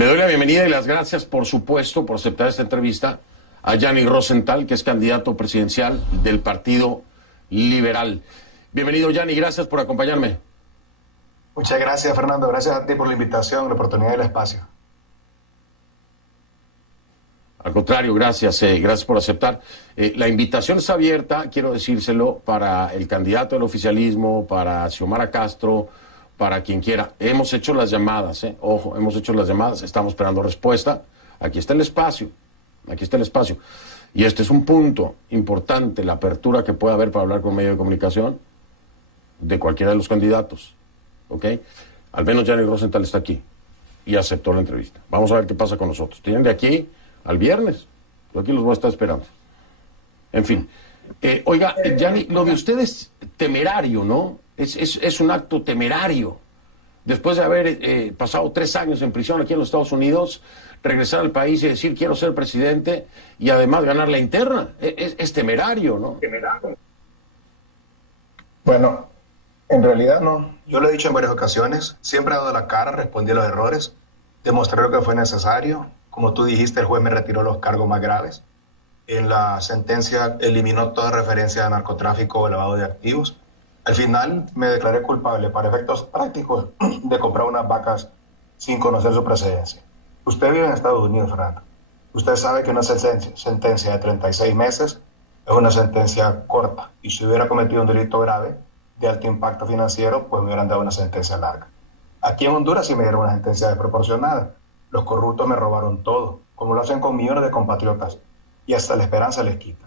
Le doy la bienvenida y las gracias, por supuesto, por aceptar esta entrevista a Gianni Rosenthal, que es candidato presidencial del Partido Liberal. Bienvenido, Gianni, gracias por acompañarme. Muchas gracias, Fernando. Gracias a ti por la invitación, la oportunidad y el espacio. Al contrario, gracias, gracias por aceptar. La invitación está abierta, quiero decírselo, para el candidato del oficialismo, para Xiomara Castro, para quien quiera. Hemos hecho las llamadas, ojo, hemos hecho las llamadas, estamos esperando respuesta. Aquí está el espacio, aquí está el espacio. Y este es un punto importante, la apertura que puede haber para hablar con medio de comunicación de cualquiera de los candidatos, ¿ok? Al menos Gianni Rosenthal está aquí y aceptó la entrevista. Vamos a ver qué pasa con nosotros. Tienen de aquí al viernes. Yo aquí los voy a estar esperando. En fin. Oiga, Gianni, lo de usted es temerario, ¿no? Es un acto temerario. Después de haber pasado 3 años en prisión aquí en los Estados Unidos, regresar al país y decir quiero ser presidente y además ganar la interna. Es temerario, ¿no? Bueno, en realidad no. Yo lo he dicho en varias ocasiones. Siempre he dado la cara, respondí a los errores, demostré lo que fue necesario. Como tú dijiste, el juez me retiró los cargos más graves. En la sentencia eliminó toda referencia a narcotráfico o lavado de activos. Al final me declaré culpable para efectos prácticos de comprar unas vacas sin conocer su procedencia. Usted vive en Estados Unidos, Fernando. Usted sabe que una sentencia de 36 meses es una sentencia corta. Y si hubiera cometido un delito grave de alto impacto financiero, pues me hubieran dado una sentencia larga. Aquí en Honduras sí me dieron una sentencia desproporcionada. Los corruptos me robaron todo, como lo hacen con millones de compatriotas, y hasta la esperanza les quita.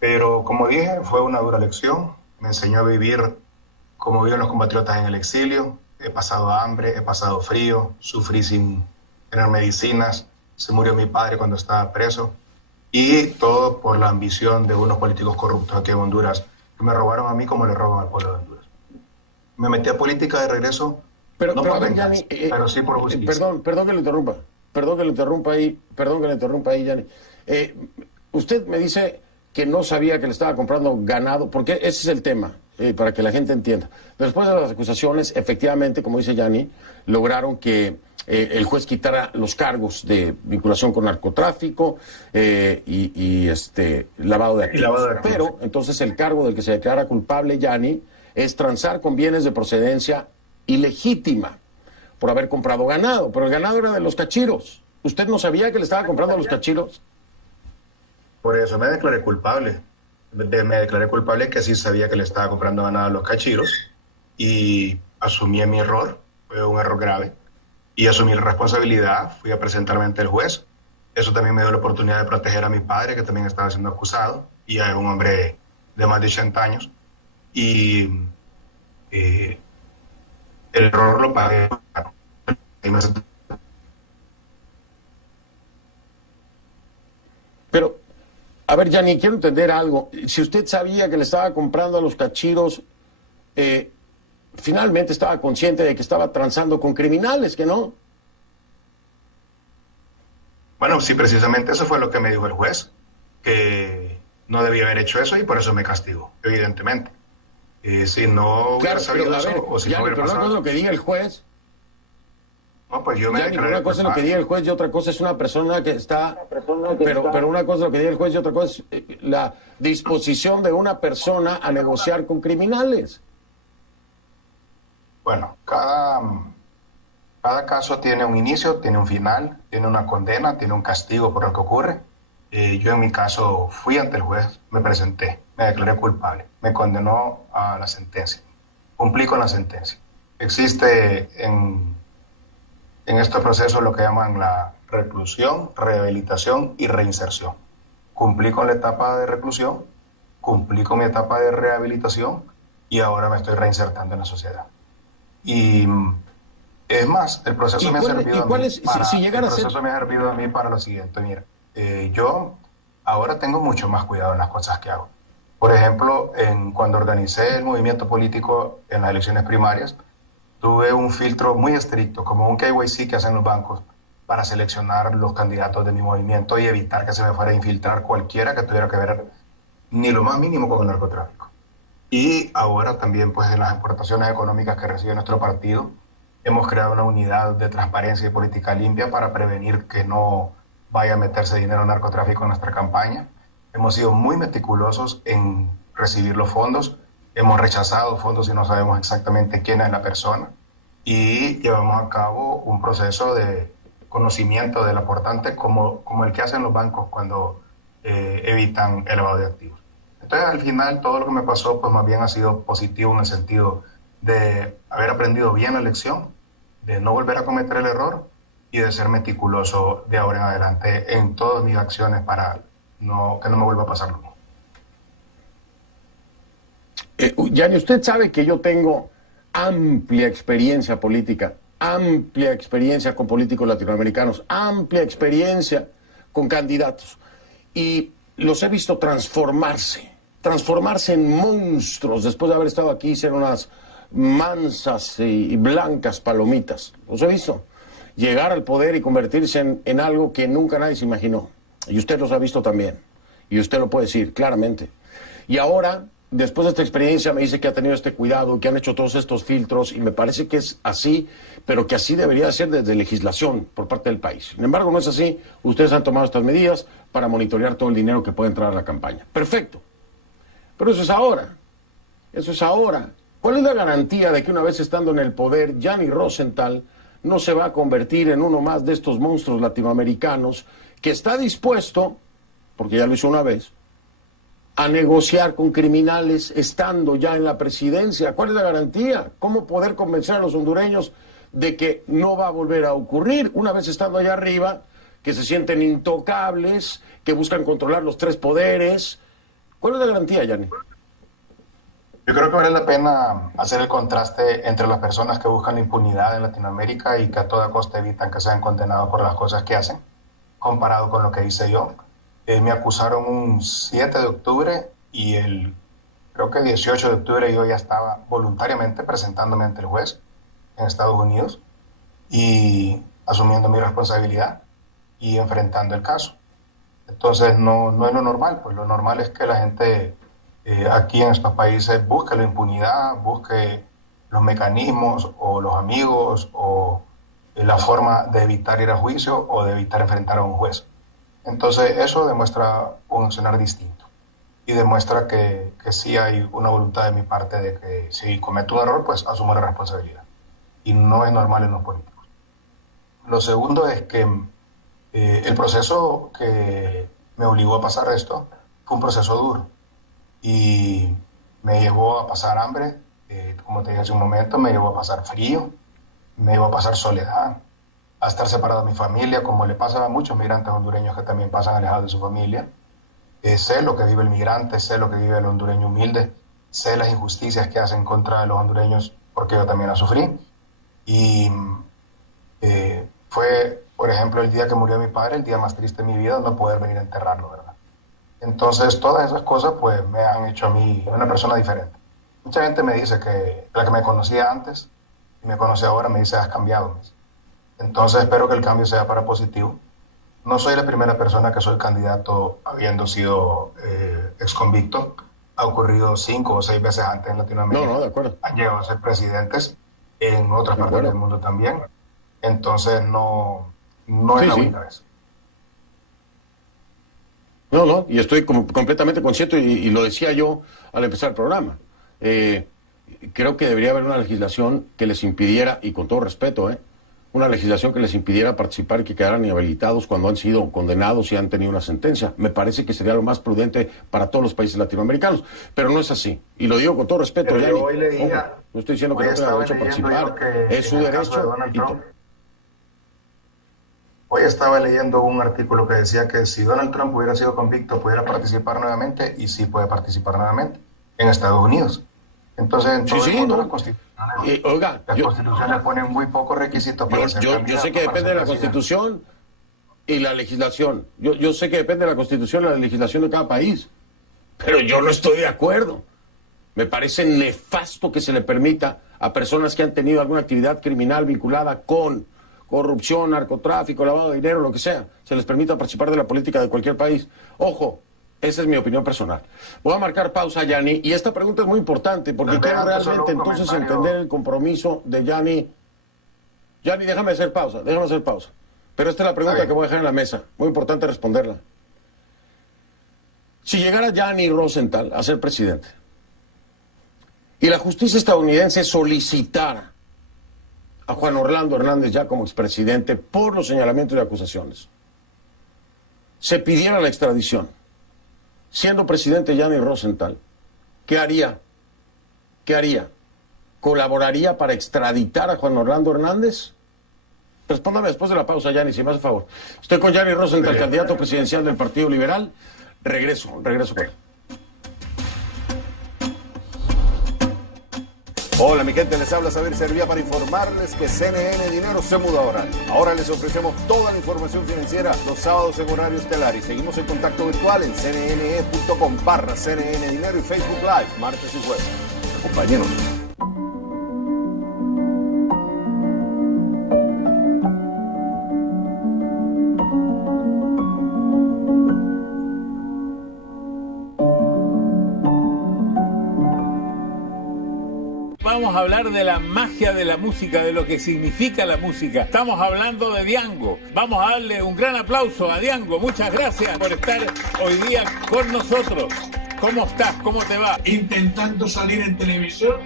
Pero, como dije, fue una dura lección. Me enseñó a vivir como viven los compatriotas en el exilio. He pasado hambre, he pasado frío, sufrí sin tener medicinas, se murió mi padre cuando estaba preso, y todo por la ambición de unos políticos corruptos aquí en Honduras, que me robaron a mí como le roban al pueblo de Honduras. Me metí a política de regreso, pero por venganza, pero sí por justicia. Perdón que le interrumpa. Perdón que le interrumpa ahí, Gianni. Usted me dice que no sabía que le estaba comprando ganado, porque ese es el tema, para que la gente entienda. Después de las acusaciones, efectivamente, como dice Gianni, lograron que el juez quitara los cargos de vinculación con narcotráfico y lavado de activos. Pero entonces el cargo del que se declara culpable Gianni es transar con bienes de procedencia ilegítima por haber comprado ganado, pero el ganado era de los cachiros. ¿Usted no sabía que le estaba comprando a los cachiros? Por eso me declaré culpable. Me declaré culpable que sí sabía que le estaba comprando ganado a los cachiros y asumí mi error, fue un error grave, y asumí la responsabilidad, fui a presentarme ante el juez. Eso también me dio la oportunidad de proteger a mi padre, que también estaba siendo acusado, y es un hombre de más de 80 años, y el error lo pagué. Pero, a ver, Gianni, quiero entender algo. Si usted sabía que le estaba comprando a los cachiros, finalmente estaba consciente de que estaba transando con criminales, ¿que no? Bueno, sí, precisamente eso fue lo que me dijo el juez, que no debía haber hecho eso y por eso me castigó, evidentemente. Si no hubiera sabido eso, o si no hubiera pasado... Pero una cosa es lo que diga el juez. No, pues yo me declaré una cosa es lo que diga el juez y otra cosa es una persona que está... Pero una cosa es lo que diga el juez y otra cosa es la disposición de una persona a negociar con criminales. Bueno, cada caso tiene un inicio, tiene un final, tiene una condena, tiene un castigo por lo que ocurre. Yo en mi caso fui ante el juez, me presenté, me declaré culpable, me condenó a la sentencia, cumplí con la sentencia. Existe en estos procesos lo que llaman la reclusión, rehabilitación y reinserción. Cumplí con la etapa de reclusión, cumplí con mi etapa de rehabilitación y ahora me estoy reinsertando en la sociedad. Y es más, el proceso me ha servido a mí para lo siguiente. Mira, yo ahora tengo mucho más cuidado en las cosas que hago. Por ejemplo, cuando organicé el movimiento político en las elecciones primarias, tuve un filtro muy estricto, como un KYC que hacen los bancos, para seleccionar los candidatos de mi movimiento y evitar que se me fuera a infiltrar cualquiera que tuviera que ver ni lo más mínimo con el narcotráfico. Y ahora también, pues, en las aportaciones económicas que recibe nuestro partido, hemos creado una unidad de transparencia y política limpia para prevenir que no vaya a meterse dinero en narcotráfico en nuestra campaña. Hemos sido muy meticulosos en recibir los fondos, hemos rechazado fondos y no sabemos exactamente quién es la persona, y llevamos a cabo un proceso de conocimiento del aportante como el que hacen los bancos cuando evitan el lavado de activos. Entonces, al final, todo lo que me pasó, pues más bien ha sido positivo en el sentido de haber aprendido bien la lección, de no volver a cometer el error y de ser meticuloso de ahora en adelante en todas mis acciones para que no me vuelva a pasar lo mismo. Gianni, usted sabe que yo tengo amplia experiencia política, amplia experiencia con políticos latinoamericanos, amplia experiencia con candidatos. Y los he visto transformarse en monstruos después de haber estado aquí, ser unas mansas y blancas palomitas. Los he visto llegar al poder y convertirse en algo que nunca nadie se imaginó. Y usted los ha visto también. Y usted lo puede decir claramente. Y ahora, después de esta experiencia, me dice que ha tenido este cuidado, que han hecho todos estos filtros, y me parece que es así, pero que así debería ser desde legislación por parte del país. Sin embargo, no es así. Ustedes han tomado estas medidas para monitorear todo el dinero que puede entrar a la campaña. Perfecto. Pero eso es ahora. Eso es ahora. ¿Cuál es la garantía de que una vez estando en el poder, Gianni Rosenthal no se va a convertir en uno más de estos monstruos latinoamericanos que está dispuesto, porque ya lo hizo una vez, a negociar con criminales estando ya en la presidencia? ¿Cuál es la garantía? ¿Cómo poder convencer a los hondureños de que no va a volver a ocurrir una vez estando allá arriba, que se sienten intocables, que buscan controlar los tres poderes? ¿Cuál es la garantía, Gianni? Yo creo que vale la pena hacer el contraste entre las personas que buscan la impunidad en Latinoamérica y que a toda costa evitan que sean condenados por las cosas que hacen, comparado con lo que hice yo. Me acusaron un 7 de octubre y creo que 18 de octubre yo ya estaba voluntariamente presentándome ante el juez en Estados Unidos y asumiendo mi responsabilidad y enfrentando el caso. Entonces no es lo normal, pues lo normal es que la gente aquí en estos países busque la impunidad, busque los mecanismos o los amigos o la forma de evitar ir a juicio o de evitar enfrentar a un juez. Entonces eso demuestra un accionar distinto y demuestra que sí hay una voluntad de mi parte de que si cometo un error, pues asumo la responsabilidad. Y no es normal en los políticos. Lo segundo es que el proceso que me obligó a pasar esto fue un proceso duro y me llevó a pasar hambre, como te dije hace un momento, me llevó a pasar frío, me llevó a pasar soledad, a estar separado de mi familia, como le pasa a muchos migrantes hondureños que también pasan alejados de su familia. Sé lo que vive el migrante, sé lo que vive el hondureño humilde, sé las injusticias que hacen contra los hondureños porque yo también las sufrí. Y fue, por ejemplo, el día que murió mi padre, el día más triste de mi vida, no poder venir a enterrarlo, ¿verdad? Entonces, todas esas cosas pues me han hecho a mí una persona diferente. Mucha gente me dice que la que me conocía antes y me conoce ahora me dice, has cambiado. Entonces, espero que el cambio sea para positivo. No soy la primera persona que soy candidato habiendo sido exconvicto. Ha ocurrido 5 o 6 veces antes en Latinoamérica. No, de acuerdo. Han llegado a ser presidentes en otras partes del mundo también. Entonces, no es la única vez. No, y estoy completamente consciente y lo decía yo al empezar el programa. Creo que debería haber una legislación que les impidiera, y con todo respeto, una legislación que les impidiera participar y que quedaran inhabilitados cuando han sido condenados y han tenido una sentencia. Me parece que sería lo más prudente para todos los países latinoamericanos, pero no es así. Y lo digo con todo respeto, Gianni. No estoy diciendo que no tenga derecho a participar, es su derecho. Hoy estaba leyendo un artículo que decía que si Donald Trump hubiera sido convicto, pudiera participar nuevamente, y sí puede participar nuevamente en Estados Unidos. Entonces, en todo el mundo las constituciones ponen muy pocos requisitos para ser candidato. Yo sé que depende de la Constitución y la legislación. Yo sé que depende de la Constitución y la legislación de cada país, pero yo no estoy de acuerdo. Me parece nefasto que se le permita a personas que han tenido alguna actividad criminal vinculada con corrupción, narcotráfico, lavado de dinero, lo que sea, se les permita participar de la política de cualquier país. Ojo, esa es mi opinión personal. Voy a marcar pausa, Gianni, y esta pregunta es muy importante porque quiero realmente entonces entender el compromiso de Gianni Gianni, déjame hacer pausa. Pero esta es la pregunta que voy a dejar en la mesa. Muy importante responderla. Si llegara Gianni Rosenthal a ser presidente y la justicia estadounidense solicitara a Juan Orlando Hernández ya como expresidente por los señalamientos y acusaciones, se pidiera la extradición, siendo presidente Gianni Rosenthal, ¿qué haría? ¿Qué haría? ¿Colaboraría para extraditar a Juan Orlando Hernández? Respóndame después de la pausa, Gianni, si me hace favor. Estoy con Gianni Rosenthal, candidato presidencial del Partido Liberal. Regreso con él. Hola, mi gente, les habla Xavier Servia para informarles que CNN Dinero se muda ahora. Ahora les ofrecemos toda la información financiera los sábados en horario estelar y seguimos en contacto virtual en cnne.com/CNN Dinero y Facebook Live, martes y jueves. Compañeros. Vamos a hablar de la magia de la música, de lo que significa la música. Estamos hablando de Diango. Vamos a darle un gran aplauso a Diango. Muchas gracias por estar hoy día con nosotros. ¿Cómo estás? ¿Cómo te va? Intentando salir en televisión,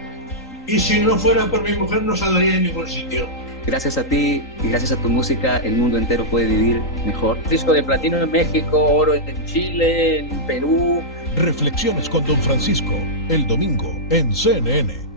y si no fuera por mi mujer no saldría en ningún sitio. Gracias a ti y gracias a tu música el mundo entero puede vivir mejor. Disco de platino en México, oro en Chile, en Perú. Reflexiones con Don Francisco, el domingo en CNN.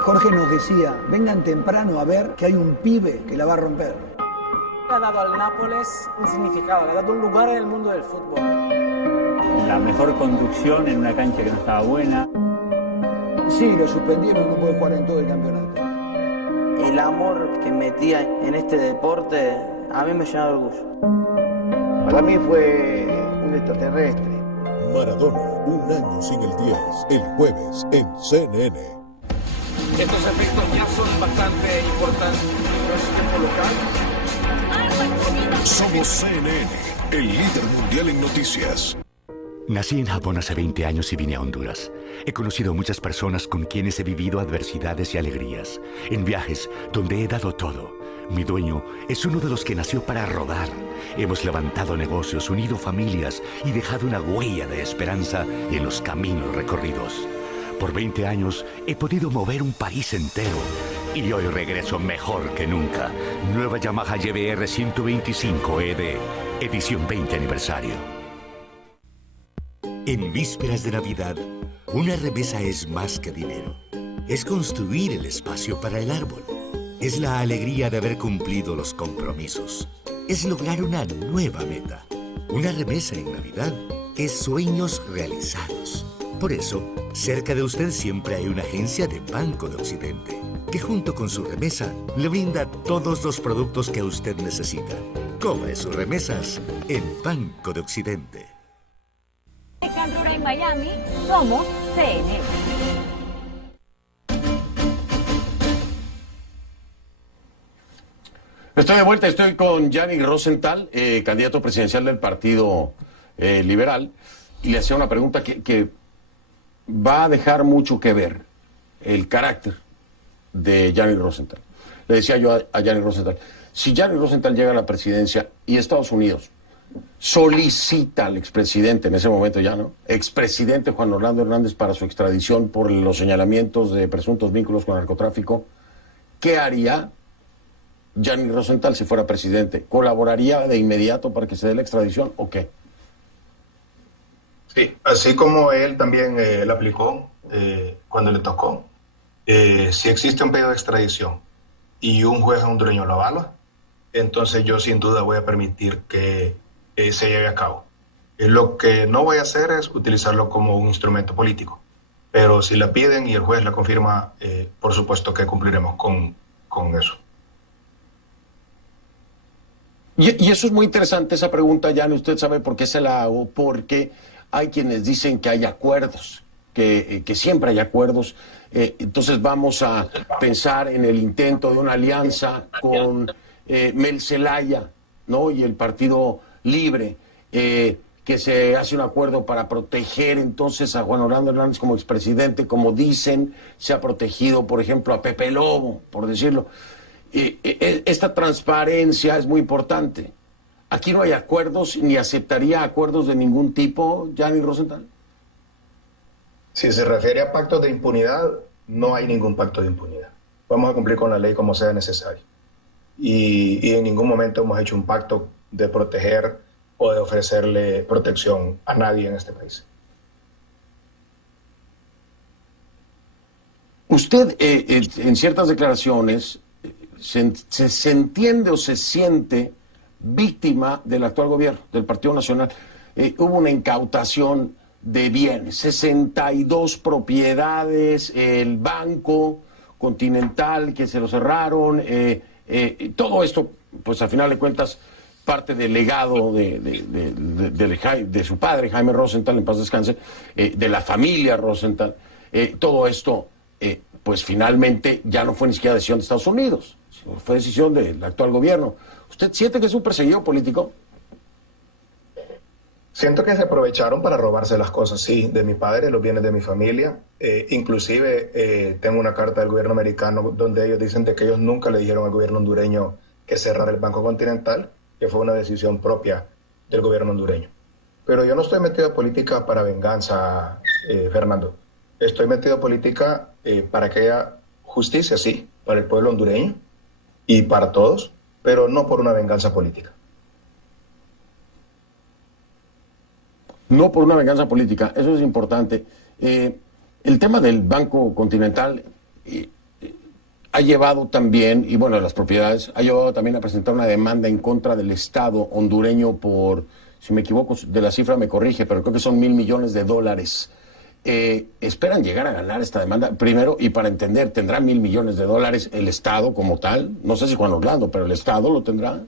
Jorge nos decía, vengan temprano a ver que hay un pibe que la va a romper. Le ha dado al Nápoles un significado, le ha dado un lugar en el mundo del fútbol. La mejor conducción en una cancha que no estaba buena. Sí, lo suspendieron, no puede jugar en todo el campeonato. El amor que metía en este deporte a mí me llena de orgullo. Para mí fue un extraterrestre. Maradona, un año sin el 10, el jueves en CNN. Estos efectos ya son bastante importantes. Somos CNN, el líder mundial en noticias. Nací en Japón hace 20 años y vine a Honduras. He conocido muchas personas con quienes he vivido adversidades y alegrías. En viajes donde he dado todo. Mi dueño es uno de los que nació para rodar. Hemos levantado negocios, unido familias y dejado una huella de esperanza en los caminos recorridos. Por 20 años he podido mover un país entero y hoy regreso mejor que nunca. Nueva Yamaha YBR 125 ED, edición 20 aniversario. En vísperas de Navidad, una remesa es más que dinero. Es construir el espacio para el árbol. Es la alegría de haber cumplido los compromisos. Es lograr una nueva meta. Una remesa en Navidad es sueños realizados. Por eso, cerca de usted siempre hay una agencia de Banco de Occidente, que junto con su remesa le brinda todos los productos que usted necesita. Cobre sus remesas en Banco de Occidente. En Miami, somos CNN. Estoy de vuelta, estoy con Gianni Rosenthal, candidato presidencial del Partido Liberal, y le hacía una pregunta que va a dejar mucho que ver el carácter de Gianni Rosenthal. Le decía yo a Gianni Rosenthal, si Gianni Rosenthal llega a la presidencia y Estados Unidos solicita al expresidente, en ese momento ya, ¿no?, expresidente Juan Orlando Hernández para su extradición por los señalamientos de presuntos vínculos con el narcotráfico, ¿qué haría Gianni Rosenthal si fuera presidente? ¿Colaboraría de inmediato para que se dé la extradición o qué? Sí, así como él también la aplicó cuando le tocó. Si existe un pedido de extradición y un juez hondureño lo avala, entonces yo sin duda voy a permitir que se lleve a cabo. Lo que no voy a hacer es utilizarlo como un instrumento político, pero si la piden y el juez la confirma, por supuesto que cumpliremos con eso. Y eso es muy interesante, esa pregunta, Yanni. ¿Usted sabe por qué se la hago? Porque hay quienes dicen que hay acuerdos, que siempre hay acuerdos. Entonces vamos a pensar en el intento de una alianza con Mel Zelaya, ¿no? Y el Partido Libre, que se hace un acuerdo para proteger entonces a Juan Orlando Hernández como expresidente, como dicen, se ha protegido, por ejemplo, a Pepe Lobo, por decirlo. Esta transparencia es muy importante. Aquí no hay acuerdos, ni aceptaría acuerdos de ningún tipo, Yanni Rosenthal. Si se refiere a pactos de impunidad, no hay ningún pacto de impunidad. Vamos a cumplir con la ley como sea necesario. Y en ningún momento hemos hecho un pacto de proteger o de ofrecerle protección a nadie en este país. Usted, en ciertas declaraciones, se entiende o se siente víctima del actual gobierno, del Partido Nacional. Hubo una incautación de bienes, 62 propiedades, el Banco Continental que se lo cerraron, todo esto, pues al final de cuentas, parte del legado de su padre, Jaime Rosenthal, en paz descanse, de la familia Rosenthal. Todo esto, pues finalmente ya no fue ni siquiera decisión de Estados Unidos, fue decisión del actual gobierno. ¿Usted siente que es un perseguido político? Siento que se aprovecharon para robarse las cosas, sí, de mi padre, los bienes de mi familia. Inclusive tengo una carta del gobierno americano donde ellos dicen de que ellos nunca le dijeron al gobierno hondureño que cerrara el Banco Continental, que fue una decisión propia del gobierno hondureño. Pero yo no estoy metido en política para venganza, Fernando. Estoy metido en política para que haya justicia, sí, para el pueblo hondureño y para todos, pero no por una venganza política. No por una venganza política, eso es importante. El tema del Banco Continental ha llevado también, y bueno, las propiedades, ha llevado también a presentar una demanda en contra del Estado hondureño por, si me equivoco, de la cifra me corrige, pero creo que son $1,000 millones. ¿Esperan llegar a ganar esta demanda? Primero, y para entender, ¿tendrá $1,000 millones el Estado como tal? No sé si Juan Orlando, pero el Estado lo tendrá.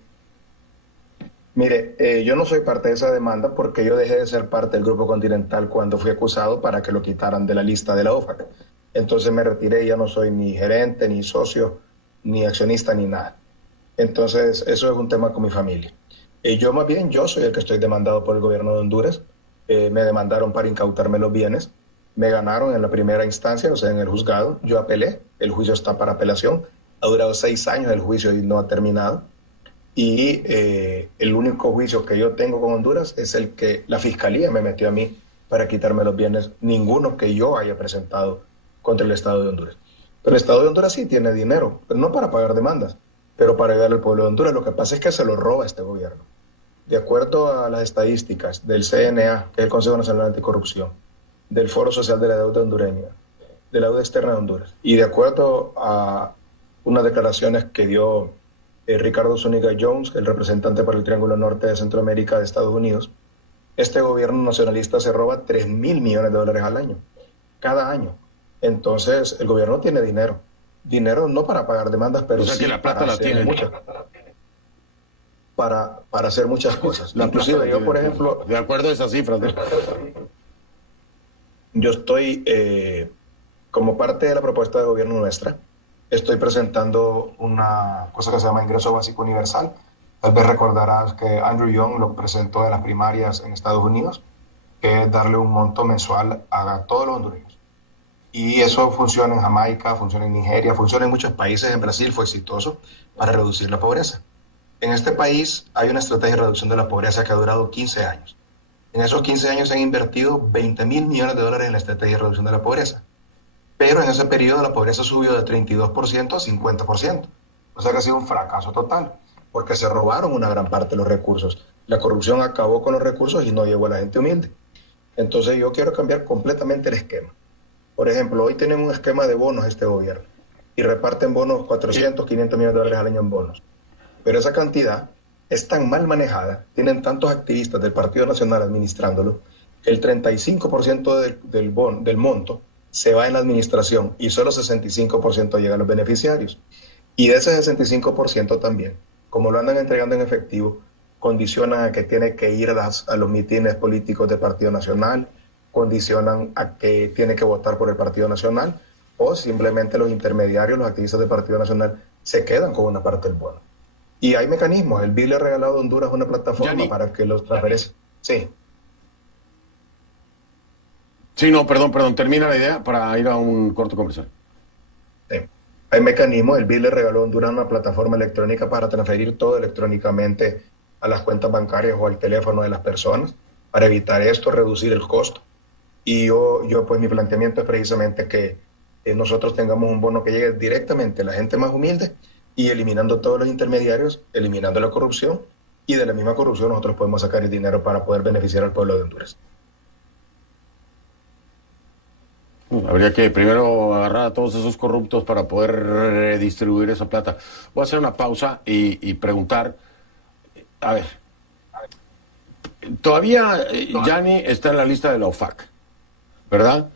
Mire, yo no soy parte de esa demanda porque yo dejé de ser parte del Grupo Continental cuando fui acusado para que lo quitaran de la lista de la OFAC. Entonces me retiré, ya no soy ni gerente, ni socio, ni accionista, ni nada. Entonces eso es un tema con mi familia. Yo más bien, yo soy el que estoy demandado por el gobierno de Honduras. Me demandaron para incautarme los bienes. Me ganaron en la primera instancia, o sea, en el juzgado. Yo apelé, el juicio está para apelación. Ha durado 6 años el juicio y no ha terminado. Y el único juicio que yo tengo con Honduras es el que la Fiscalía me metió a mí para quitarme los bienes, ninguno que yo haya presentado contra el Estado de Honduras. Pero el Estado de Honduras sí tiene dinero, pero no para pagar demandas, pero para ayudar al pueblo de Honduras. Lo que pasa es que se lo roba este gobierno. De acuerdo a las estadísticas del CNA, que es el Consejo Nacional Anticorrupción, del Foro Social de la Deuda Hondureña, de la deuda externa de Honduras, y de acuerdo a unas declaraciones que dio Ricardo Zúñiga Jones, el representante para el Triángulo Norte de Centroamérica de Estados Unidos, este gobierno nacionalista se roba $3,000 millones al año, cada año. Entonces, el gobierno tiene dinero no para pagar demandas, pero sí que la plata la tiene para hacer muchas cosas. Inclusive yo, por ejemplo, de acuerdo a esas cifras, yo estoy como parte de la propuesta de gobierno nuestra. Estoy presentando una cosa que se llama Ingreso Básico Universal. Tal vez recordarás que Andrew Young lo presentó en las primarias en Estados Unidos, que es darle un monto mensual a todos los hondureños. Y eso funciona en Jamaica, funciona en Nigeria, funciona en muchos países. En Brasil fue exitoso para reducir la pobreza. En este país hay una estrategia de reducción de la pobreza que ha durado 15 años. En esos 15 años se han invertido $20,000 millones en la estrategia de reducción de la pobreza. Pero en ese periodo la pobreza subió de 32% a 50%. O sea que ha sido un fracaso total, porque se robaron una gran parte de los recursos. La corrupción acabó con los recursos y no llegó a la gente humilde. Entonces yo quiero cambiar completamente el esquema. Por ejemplo, hoy tenemos un esquema de bonos este gobierno y reparten bonos, 400, $500 millones al año en bonos. Pero esa cantidad es tan mal manejada, tienen tantos activistas del Partido Nacional administrándolo, que el 35% del monto se va en la administración y solo 65% llega a los beneficiarios. Y de ese 65% también, como lo andan entregando en efectivo, condicionan a que tiene que ir a los mítines políticos del Partido Nacional, condicionan a que tiene que votar por el Partido Nacional, o simplemente los intermediarios, los activistas del Partido Nacional, se quedan con una parte del bono. Y hay mecanismos. El BID le ha regalado a Honduras una plataforma para que los transferes... Sí. Sí, no, perdón, termina la idea para ir a un corto comercial. Sí. Hay mecanismos. El BID le regaló a Honduras una plataforma electrónica para transferir todo electrónicamente a las cuentas bancarias o al teléfono de las personas, para evitar esto, reducir el costo. Y yo pues mi planteamiento es precisamente que nosotros tengamos un bono que llegue directamente a la gente más humilde y eliminando todos los intermediarios, eliminando la corrupción, y de la misma corrupción nosotros podemos sacar el dinero para poder beneficiar al pueblo de Honduras. Habría que primero agarrar a todos esos corruptos para poder redistribuir esa plata. Voy a hacer una pausa y preguntar, a ver, todavía Yanni está en la lista de la OFAC, ¿verdad?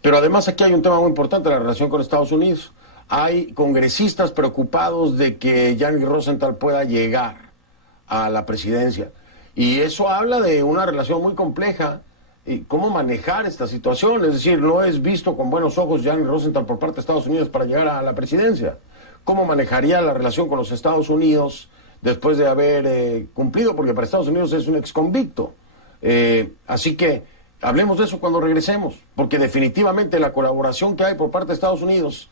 Pero además aquí hay un tema muy importante, la relación con Estados Unidos. Hay congresistas preocupados de que Yanni Rosenthal pueda llegar a la presidencia. Y eso habla de una relación muy compleja. ¿Y cómo manejar esta situación? Es decir, no es visto con buenos ojos Yanni Rosenthal por parte de Estados Unidos para llegar a la presidencia. ¿Cómo manejaría la relación con los Estados Unidos después de haber cumplido? Porque para Estados Unidos es un exconvicto. Así que hablemos de eso cuando regresemos, porque definitivamente la colaboración que hay por parte de Estados Unidos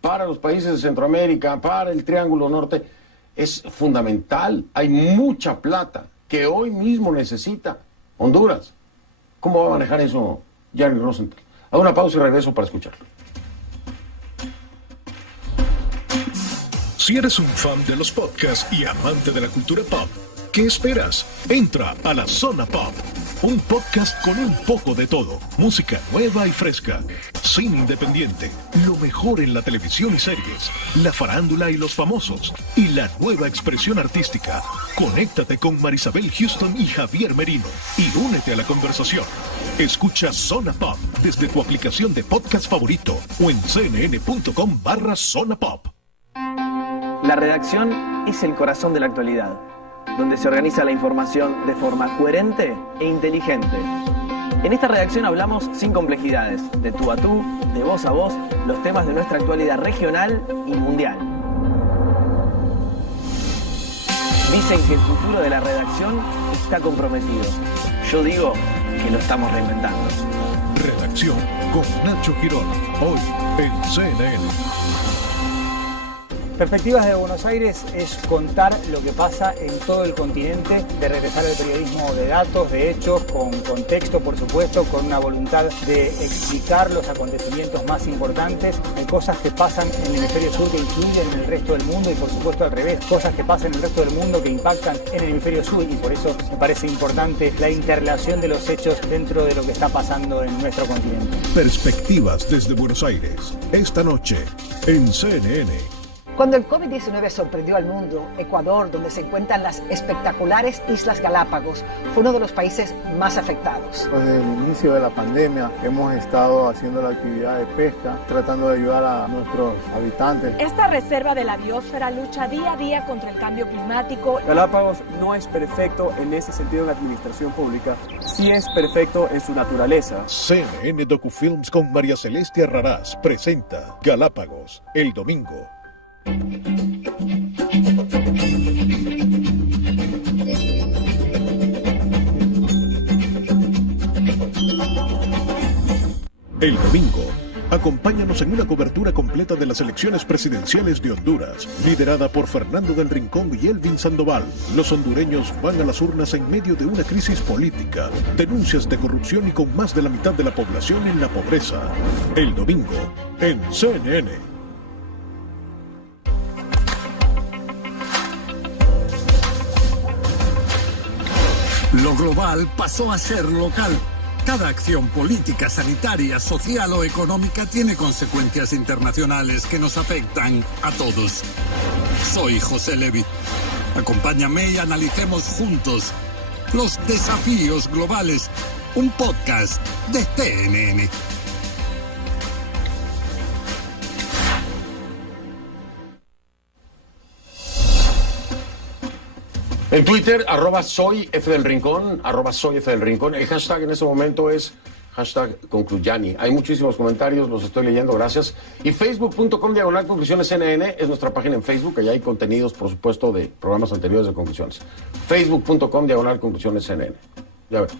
para los países de Centroamérica, para el Triángulo Norte, es fundamental. Hay mucha plata que hoy mismo necesita Honduras. ¿Cómo va a manejar eso Yanni Rosenthal? Hago una pausa y regreso para escucharlo. Si eres un fan de los podcasts y amante de la cultura pop, ¿qué esperas? Entra a La Zona Pop, un podcast con un poco de todo, música nueva y fresca, cine independiente, lo mejor en la televisión y series, la farándula y los famosos, y la nueva expresión artística. Conéctate con Marisabel Houston y Javier Merino y únete a la conversación. Escucha Zona Pop desde tu aplicación de podcast favorito o en cnn.com/Zona Pop. La redacción es el corazón de la actualidad, donde se organiza la información de forma coherente e inteligente. En esta redacción hablamos sin complejidades, de tú a tú, de voz a voz, los temas de nuestra actualidad regional y mundial. Dicen que el futuro de la redacción está comprometido. Yo digo que lo estamos reinventando. Redacción con Nacho Girón, hoy en CNN. Perspectivas de Buenos Aires es contar lo que pasa en todo el continente, de regresar al periodismo de datos, de hechos, con contexto, por supuesto, con una voluntad de explicar los acontecimientos más importantes, de cosas que pasan en el hemisferio sur que influyen en el resto del mundo y, por supuesto, al revés, cosas que pasan en el resto del mundo que impactan en el hemisferio sur, y por eso me parece importante la interrelación de los hechos dentro de lo que está pasando en nuestro continente. Perspectivas desde Buenos Aires, esta noche en CNN. Cuando el COVID-19 sorprendió al mundo, Ecuador, donde se encuentran las espectaculares Islas Galápagos, fue uno de los países más afectados. Desde el inicio de la pandemia hemos estado haciendo la actividad de pesca, tratando de ayudar a nuestros habitantes. Esta reserva de la biosfera lucha día a día contra el cambio climático. Galápagos no es perfecto en ese sentido en la administración pública, sí es perfecto en su naturaleza. CNN Docufilms con María Celeste Arrarás presenta Galápagos, el domingo. El domingo, acompáñanos en una cobertura completa de las elecciones presidenciales de Honduras, liderada por Fernando del Rincón y Elvin Sandoval. Los hondureños van a las urnas en medio de una crisis política, denuncias de corrupción y con más de la mitad de la población en la pobreza. El domingo, en CNN. Lo global pasó a ser local. Cada acción política, sanitaria, social o económica tiene consecuencias internacionales que nos afectan a todos. Soy José Levi. Acompáñame y analicemos juntos los desafíos globales. Un podcast de CNN. En Twitter, @soy F del Rincón, @soy F del Rincón. El hashtag en este momento es #concluyani. Hay muchísimos comentarios, los estoy leyendo, gracias. Y facebook.com/conclusiones CNN es nuestra página en Facebook. Allá hay contenidos, por supuesto, de programas anteriores de conclusiones. facebook.com/conclusiones CNN. Ya ven.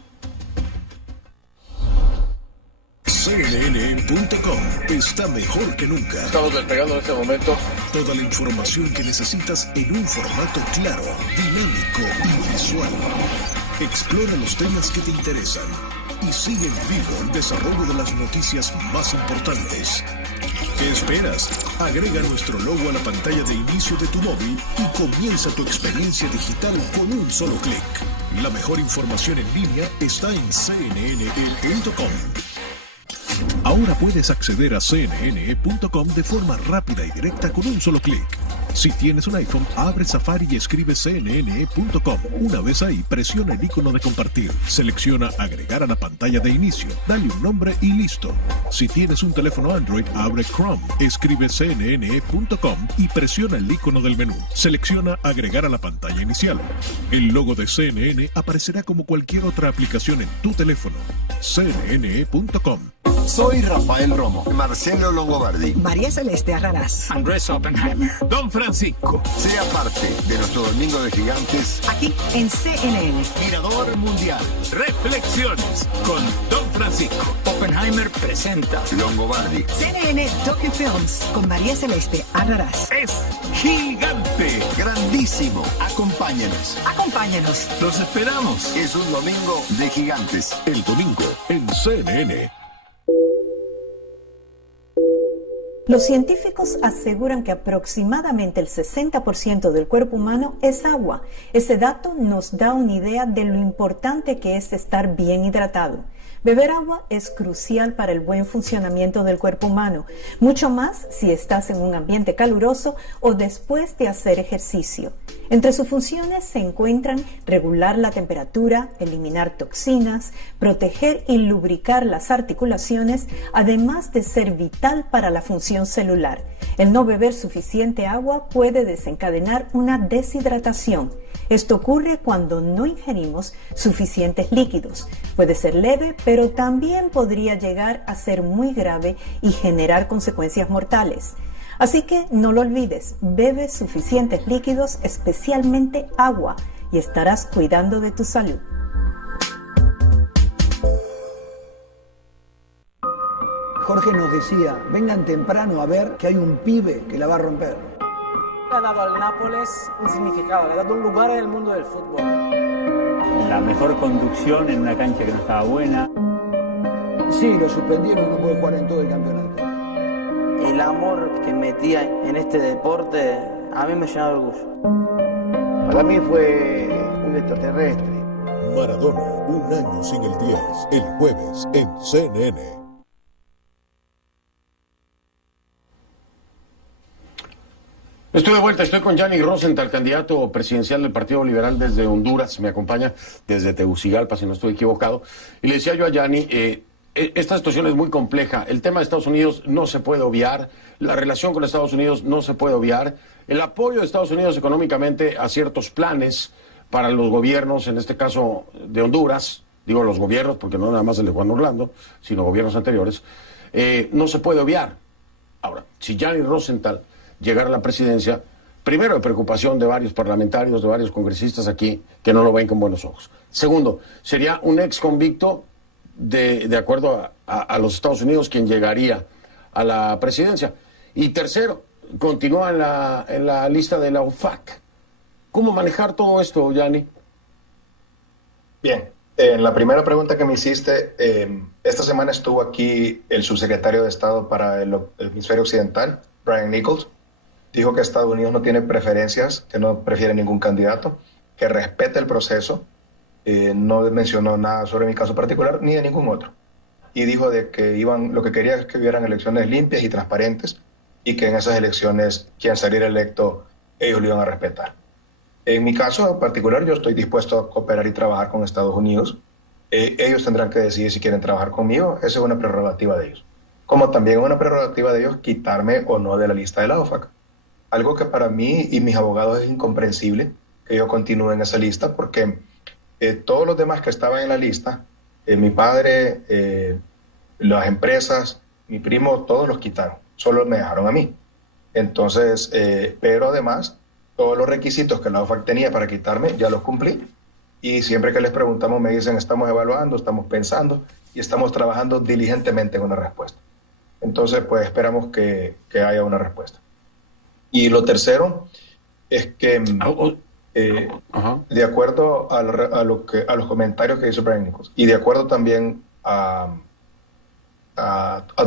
CNN.com está mejor que nunca. Estamos despegando en este momento. Toda la información que necesitas en un formato claro, dinámico y visual. Explora los temas que te interesan y sigue en vivo el desarrollo de las noticias más importantes. ¿Qué esperas? Agrega nuestro logo a la pantalla de inicio de tu móvil y comienza tu experiencia digital con un solo clic. La mejor información en línea está en cnne.com. Ahora puedes acceder a cnne.com de forma rápida y directa con un solo clic. Si tienes un iPhone, abre Safari y escribe cnne.com. Una vez ahí, presiona el icono de compartir. Selecciona agregar a la pantalla de inicio. Dale un nombre y listo. Si tienes un teléfono Android, abre Chrome. Escribe cnne.com y presiona el icono del menú. Selecciona agregar a la pantalla inicial. El logo de CNN aparecerá como cualquier otra aplicación en tu teléfono. cnne.com. Soy Rafael Romo, Marcelo Longobardi, María Celeste Arrarás, Andrés Oppenheimer, Don Francisco. sea parte de nuestro Domingo de Gigantes, aquí en CNN. Mirador Mundial. Reflexiones con Don Francisco. Oppenheimer presenta Longobardi. CNN DocuFilms con María Celeste Arrarás. Es gigante. Grandísimo. Acompáñenos. Acompáñanos. Los esperamos. Es un Domingo de Gigantes. El domingo en CNN. Los científicos aseguran que aproximadamente el 60% del cuerpo humano es agua. Ese dato nos da una idea de lo importante que es estar bien hidratado. Beber agua es crucial para el buen funcionamiento del cuerpo humano, mucho más si estás en un ambiente caluroso o después de hacer ejercicio. Entre sus funciones se encuentran regular la temperatura, eliminar toxinas, proteger y lubricar las articulaciones, además de ser vital para la función celular. El no beber suficiente agua puede desencadenar una deshidratación. Esto ocurre cuando no ingerimos suficientes líquidos. Puede ser leve, pero también podría llegar a ser muy grave y generar consecuencias mortales. Así que no lo olvides, bebe suficientes líquidos, especialmente agua, y estarás cuidando de tu salud. Jorge nos decía, vengan temprano a ver que hay un pibe que la va a romper. Ha dado al Nápoles un significado, le ha dado un lugar en el mundo del fútbol. La mejor conducción en una cancha que no estaba buena. Sí, lo suspendieron, no puede jugar en todo el campeonato. El amor que metía en este deporte a mí me llenó de orgullo. Para mí fue un extraterrestre. Maradona, un año sin el 10, el jueves en CNN. Estoy de vuelta, estoy con Gianni Rosenthal, candidato presidencial del Partido Liberal desde Honduras, me acompaña desde Tegucigalpa, si no estoy equivocado. Y le decía yo a Gianni, esta situación es muy compleja, el tema de Estados Unidos no se puede obviar, la relación con Estados Unidos no se puede obviar, el apoyo de Estados Unidos económicamente a ciertos planes para los gobiernos, en este caso de Honduras, digo los gobiernos porque no nada más el de Juan Orlando, sino gobiernos anteriores, no se puede obviar. Ahora, si Gianni Rosenthal llegara a la presidencia, primero de preocupación de varios parlamentarios, de varios congresistas aquí, que no lo ven con buenos ojos. Segundo, sería un ex convicto de acuerdo a los Estados Unidos quien llegaría a la presidencia. Y tercero, continúa en la lista de la OFAC. ¿Cómo manejar todo esto, Gianni? Bien, en la primera pregunta que me hiciste, esta semana estuvo aquí el subsecretario de Estado para el hemisferio occidental, Brian Nichols. Dijo que Estados Unidos no tiene preferencias, que no prefiere ningún candidato, que respeta el proceso. No mencionó nada sobre mi caso particular ni de ningún otro. Y dijo de que lo que quería es que hubieran elecciones limpias y transparentes y que en esas elecciones quien saliera electo ellos lo iban a respetar. En mi caso particular yo estoy dispuesto a cooperar y trabajar con Estados Unidos. Ellos tendrán que decidir si quieren trabajar conmigo. Esa es una prerrogativa de ellos. Como también es una prerrogativa de ellos quitarme o no de la lista de la OFAC. Algo que para mí y mis abogados es incomprensible, que yo continúe en esa lista, porque todos los demás que estaban en la lista, mi padre, las empresas, mi primo, todos los quitaron, solo me dejaron a mí. Entonces, pero además, todos los requisitos que la OFAC tenía para quitarme, ya los cumplí. Y siempre que les preguntamos me dicen, estamos evaluando, estamos pensando y estamos trabajando diligentemente en una respuesta. Entonces, pues esperamos que haya una respuesta. Y lo tercero es que, de acuerdo a los comentarios que hizo Brian Nichols, y de acuerdo también a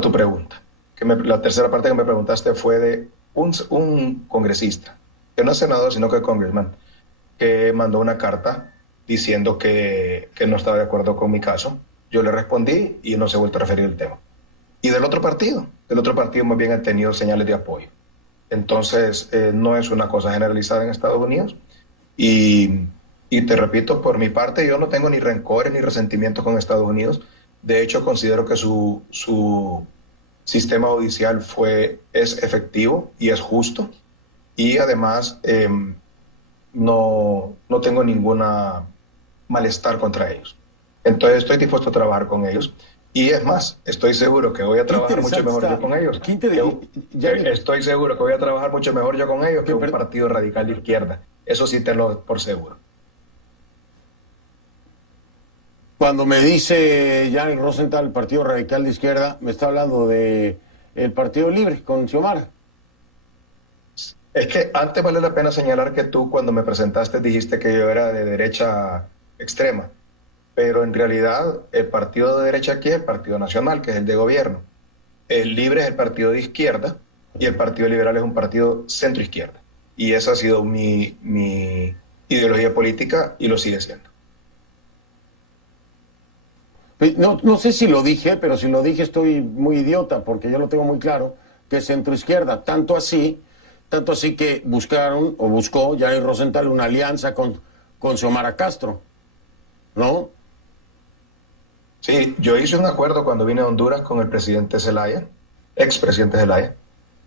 tu pregunta, que la tercera parte que me preguntaste fue de un congresista, que no es senador, sino que es congressman, que mandó una carta diciendo que no estaba de acuerdo con mi caso. Yo le respondí y no se ha vuelto a referir el tema. Y del otro partido más bien han tenido señales de apoyo. Entonces, no es una cosa generalizada en Estados Unidos. Y te repito, por mi parte, yo no tengo ni rencores ni resentimientos con Estados Unidos. De hecho, considero que su sistema judicial es efectivo y es justo. Y además, no tengo ninguna malestar contra ellos. Entonces estoy dispuesto a trabajar con ellos y es más, estoy seguro que voy a trabajar mucho mejor yo con ellos. Estoy seguro que voy a trabajar mucho mejor yo con ellos que un partido radical de izquierda. Eso sí te lo doy por seguro. Cuando me dice Gianni Rosenthal, el Partido Radical de Izquierda, me está hablando de el Partido Libre con Xiomara. Es que antes vale la pena señalar que tú cuando me presentaste dijiste que yo era de derecha extrema, pero en realidad el partido de derecha aquí es el Partido Nacional, que es el de gobierno. El Libre es el partido de izquierda y el Partido Liberal es un partido centro-izquierda. Y esa ha sido mi ideología política y lo sigue siendo. No sé si lo dije, pero si lo dije estoy muy idiota porque yo lo tengo muy claro, que es centro-izquierda, tanto así que buscó Gianni Rosenthal una alianza con Xiomara Castro, ¿no? Sí, yo hice un acuerdo cuando vine a Honduras con el presidente Zelaya, expresidente Zelaya.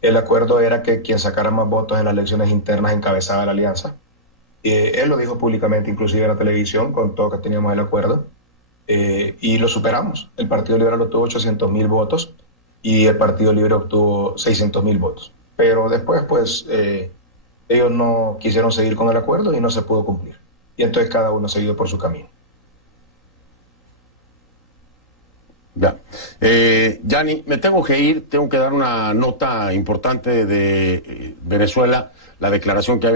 El acuerdo era que quien sacara más votos en las elecciones internas encabezaba la alianza. Él lo dijo públicamente, inclusive en la televisión, con todo que teníamos el acuerdo, y lo superamos. El Partido Liberal obtuvo 800,000 votos y el Partido Libre obtuvo 600,000 votos. Pero después, pues, ellos no quisieron seguir con el acuerdo y no se pudo cumplir. Y entonces cada uno siguió por su camino. Ya. Gianni, me tengo que ir, tengo que dar una nota importante de Venezuela, la declaración que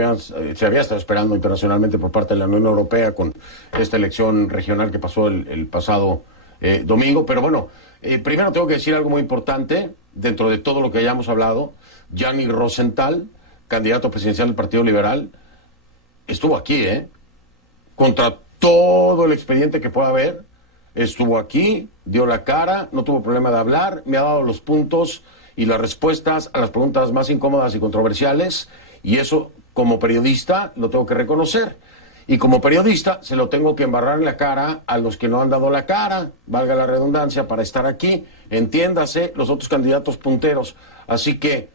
se había estado esperando internacionalmente por parte de la Unión Europea con esta elección regional que pasó el pasado domingo. Pero bueno, primero tengo que decir algo muy importante dentro de todo lo que hayamos hablado. Gianni Rosenthal, candidato presidencial del Partido Liberal, estuvo aquí, contra todo el expediente que pueda haber, estuvo aquí, dio la cara, no tuvo problema de hablar, me ha dado los puntos y las respuestas a las preguntas más incómodas y controversiales, y eso, como periodista, lo tengo que reconocer. Y como periodista, se lo tengo que embarrar en la cara a los que no han dado la cara, valga la redundancia, para estar aquí, entiéndase, los otros candidatos punteros. Así que,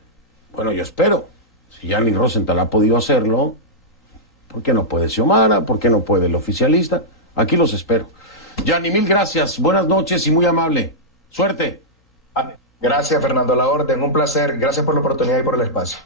bueno, yo espero, si Gianni Rosenthal ha podido hacerlo, ¿por qué no puede Xiomara? ¿Por qué no puede el oficialista? Aquí los espero. Gianni, mil gracias, buenas noches y muy amable. Suerte. Gracias, Fernando, a la orden, un placer. Gracias por la oportunidad y por el espacio.